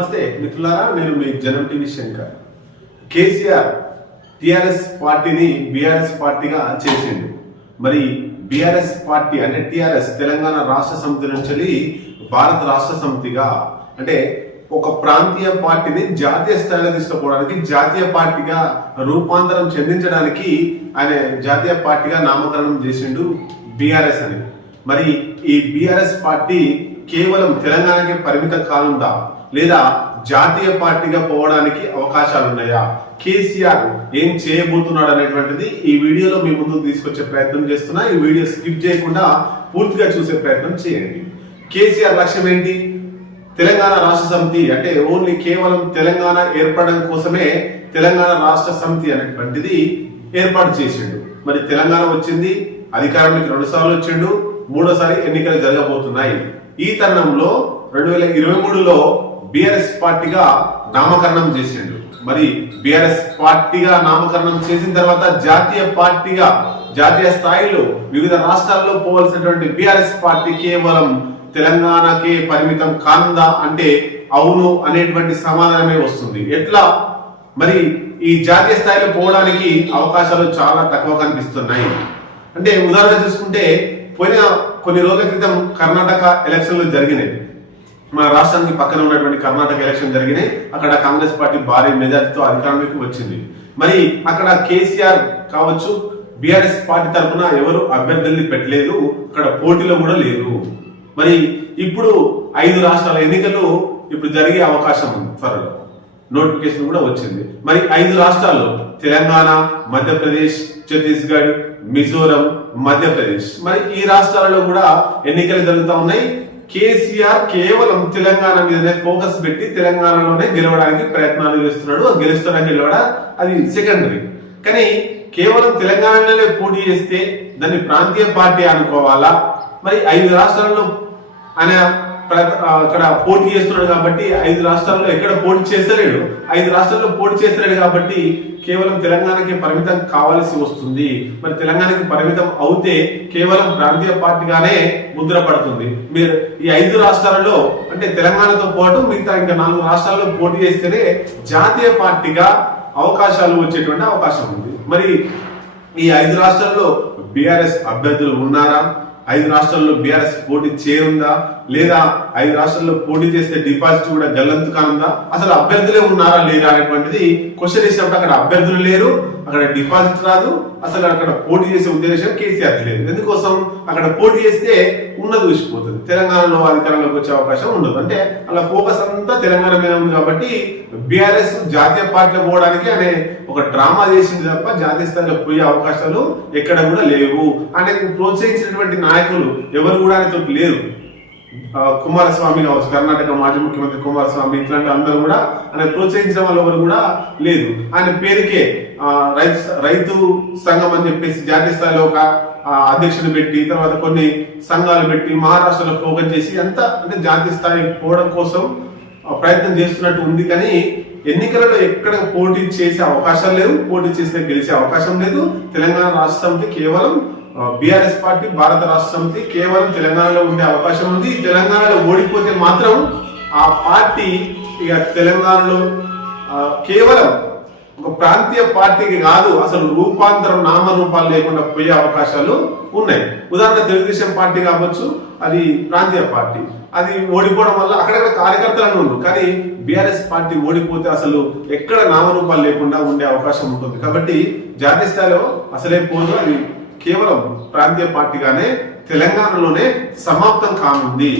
నమస్తే మిత్రులారా నేను మీ Janam TV Shankar. KCR TRS పార్టీని బీఆర్ఎస్ పార్టీగా చేసిండు. మరి బీఆర్ఎస్ పార్టీ అంటే టిఆర్ఎస్ తెలంగాణ రాష్ట్ర సమితి నుంచి భారత రాష్ట్ర సమితిగా అంటే ఒక ప్రాంతీయ పార్టీని జాతీయ స్థాయిలో తీసుకుపోవడానికి జాతీయ పార్టీగా రూపాంతరం చెందించడానికి ఆయన జాతీయ పార్టీగా నామకరణం చేసిండు బీఆర్ఎస్ అని. మరి ఈ బీఆర్ఎస్ పార్టీ కేవలం తెలంగాణకే పరిమితం కానుందా? లేదా జాతీయ పార్టీగా పోవడానికి అవకాశాలు ఉన్నాయా కేసీఆర్ ఏం చేయబోతున్నాడు అనేటువంటిది ఈ వీడియోలో మీ ముందుకు తీసుకొచ్చే ప్రయత్నం చేస్తున్నా. ఈ వీడియో స్కిప్ చేయకుండా పూర్తిగా చూసే ప్రయత్నం చేయండి. కేసీఆర్ లక్ష్యం ఏంటి? తెలంగాణ రాష్ట్ర సమితి అంటే ఓన్లీ కేవలం తెలంగాణ ఏర్పడడం కోసమే తెలంగాణ రాష్ట్ర సమితి అనేటువంటిది ఏర్పాటు చేసిండు. మరి తెలంగాణ వచ్చింది అధికారానికి రెండు సార్లు వచ్చిండు మూడోసారి ఎన్నికలు జరగబోతున్నాయి. ఈ తరుణంలో రెండు వేల ఇరవై మూడులో బిఆర్ఎస్ పార్టీగా నామకరణం చేసిండు. మరి బిఆర్ఎస్ పార్టీగా నామకరణం చేసిన తర్వాత జాతీయ పార్టీగా జాతీయ స్థాయిలో వివిధ రాష్ట్రాల్లో పోవలసినటువంటి బిఆర్ఎస్ పార్టీ కేవలం తెలంగాణకే పరిమితం కాందా అంటే అవును అనేటువంటి సమాధానమే వస్తుంది. ఎట్లా? మరి ఈ జాతీయ స్థాయిలో పోవడానికి అవకాశాలు చాలా తక్కువ కనిపిస్తున్నాయి. అంటే ఉదాహరణ చూసుకుంటే పోయిన కొన్ని రోజుల క్రితం కర్ణాటక ఎలక్షన్లు జరిగినాయి. మన రాష్ట్రానికి పక్కన ఉన్నటువంటి కర్ణాటక ఎలక్షన్ జరిగినాయి. అక్కడ కాంగ్రెస్ పార్టీ భారీ మెజార్టీతో అధికారంలోకి వచ్చింది. మరి అక్కడ కేసీఆర్ కావచ్చు బీఆర్ఎస్ పార్టీ తరఫున ఎవరు అభ్యర్థుల్ని పెట్టలేదు అక్కడ పోటీలో కూడా లేరు. మరి ఇప్పుడు ఐదు రాష్ట్రాల ఎన్నికలు ఇప్పుడు జరిగే అవకాశం ఉంది త్వరలో నోటిఫికేషన్ కూడా వచ్చింది. మరి ఐదు రాష్ట్రాల్లో తెలంగాణ మధ్యప్రదేశ్ ఛత్తీస్గఢ్ మిజోరం మధ్యప్రదేశ్. మరి ఈ రాష్ట్రాలలో కూడా ఎన్నికలు జరుగుతూ ఉన్నాయి. కేసీఆర్ కేవలం తెలంగాణ మీదనే ఫోకస్ పెట్టి తెలంగాణలోనే గెలవడానికి ప్రయత్నాలు చేస్తున్నాడు. ఆ గెలుస్తాడని గెలవడా? అది సెకండరీ కానీ కేవలం తెలంగాణలోనే పోటీ చేస్తే దాన్ని ప్రాంతీయ పార్టీ అనుకోవాలా? మరి ఐదు రాష్ట్రాల్లో ఆయన అక్కడ పోటీ చేస్తున్నాడు కాబట్టి ఐదు రాష్ట్రాల్లో ఎక్కడ పోటీ చేస్తలేడు. ఐదు రాష్ట్రాల్లో పోటీ చేస్తలేడు కాబట్టి కేవలం తెలంగాణకి పరిమితం కావాల్సి వస్తుంది. మరి తెలంగాణకి పరిమితం అవుతే కేవలం ప్రాంతీయ పార్టీగానే ముద్ర పడుతుంది. మీరు ఈ ఐదు రాష్ట్రాలలో అంటే తెలంగాణతో పాటు మిగతా ఇంకా నాలుగు రాష్ట్రాల్లో పోటీ చేస్తేనే జాతీయ పార్టీగా అవకాశాలు వచ్చేటువంటి అవకాశం ఉంది. మరి ఈ ఐదు రాష్ట్రాల్లో బీఆర్ఎస్ అభ్యర్థులు ఉన్నారా? ఐదు రాష్ట్రాల్లో బీఆర్ఎస్ పోటీ చేరుందా? లేదా ఐదు రాష్ట్రాల్లో పోటీ చేస్తే డిపాజిట్ కూడా గల్లంతు కానుందా? అసలు అభ్యర్థులే ఉన్నారా లేదా అనేటువంటిది క్వశ్చన్ వేసినప్పుడు అక్కడ అభ్యర్థులు లేరు అక్కడ డిపాజిట్ రాదు అసలు అక్కడ పోటీ చేసే ఉద్దేశం కేసీఆర్ లేదు. ఎందుకోసం? అక్కడ పోటీ చేస్తే ఉన్నది ఊసిపోతుంది తెలంగాణలో అధికారంలోకి వచ్చే అవకాశం ఉండదు. అంటే అలా ఫోకస్ అంతా తెలంగాణ మీద ఉంది కాబట్టి బీఆర్ఎస్ జాతీయ పార్టీలో పోవడానికి అనే ఒక డ్రామా చేసింది తప్ప జాతీయ స్థాయిలో పోయే అవకాశాలు ఎక్కడ కూడా లేవు. ఆయనకు ప్రోత్సహించినటువంటి నాయకులు ఎవరు కూడా ఆయనతో లేరు. కుమారస్వామి కావచ్చు కర్ణాటక మాజీ ముఖ్యమంత్రి కుమారస్వామి ఇట్లాంటి అందరూ కూడా ఆయన ప్రోత్సహించడం వాళ్ళు ఎవరు కూడా లేదు. ఆయన పేరుకే రైతు రైతు సంఘం అని చెప్పేసి జాతీయ స్థాయిలో ఒక అధ్యక్షుడు పెట్టి తర్వాత కొన్ని సంఘాలు పెట్టి మహారాష్ట్రలో ఫోకస్ చేసి అంతా అంటే జాతీయ స్థాయికి పోవడం కోసం ప్రయత్నం చేస్తున్నట్టు ఉంది. కానీ ఎన్నికలలో ఎక్కడ పోటీ చేసే అవకాశం లేదు పోటీ చేసిన గెలిచే అవకాశం లేదు. తెలంగాణ రాష్ట్రంకి కేవలం బీఆర్ఎస్ పార్టీ భారత రాష్ట్ర సమితి కేవలం తెలంగాణలో ఉండే అవకాశం ఉంది. తెలంగాణలో ఓడిపోతే మాత్రం ఆ పార్టీ ఇక తెలంగాణలో కేవలం ఒక ప్రాంతీయ పార్టీకి కాదు అసలు రూపాంతరం నామరూపాలు లేకుండా పోయే అవకాశాలు ఉన్నాయి. ఉదాహరణ తెలుగుదేశం పార్టీ కావచ్చు అది ప్రాంతీయ పార్టీ. అది ఓడిపోవడం వల్ల అక్కడక్కడ కార్యకర్తలను ఉంది కానీ బీఆర్ఎస్ పార్టీ ఓడిపోతే అసలు ఎక్కడ నామరూపాలు లేకుండా ఉండే అవకాశం ఉంటుంది. కాబట్టి జాతీయ స్థాయిలో అసలే పోదు అది కేవలం ప్రాంతీయ పార్టీగానే తెలంగాణలోనే సమాప్తం కానుంది.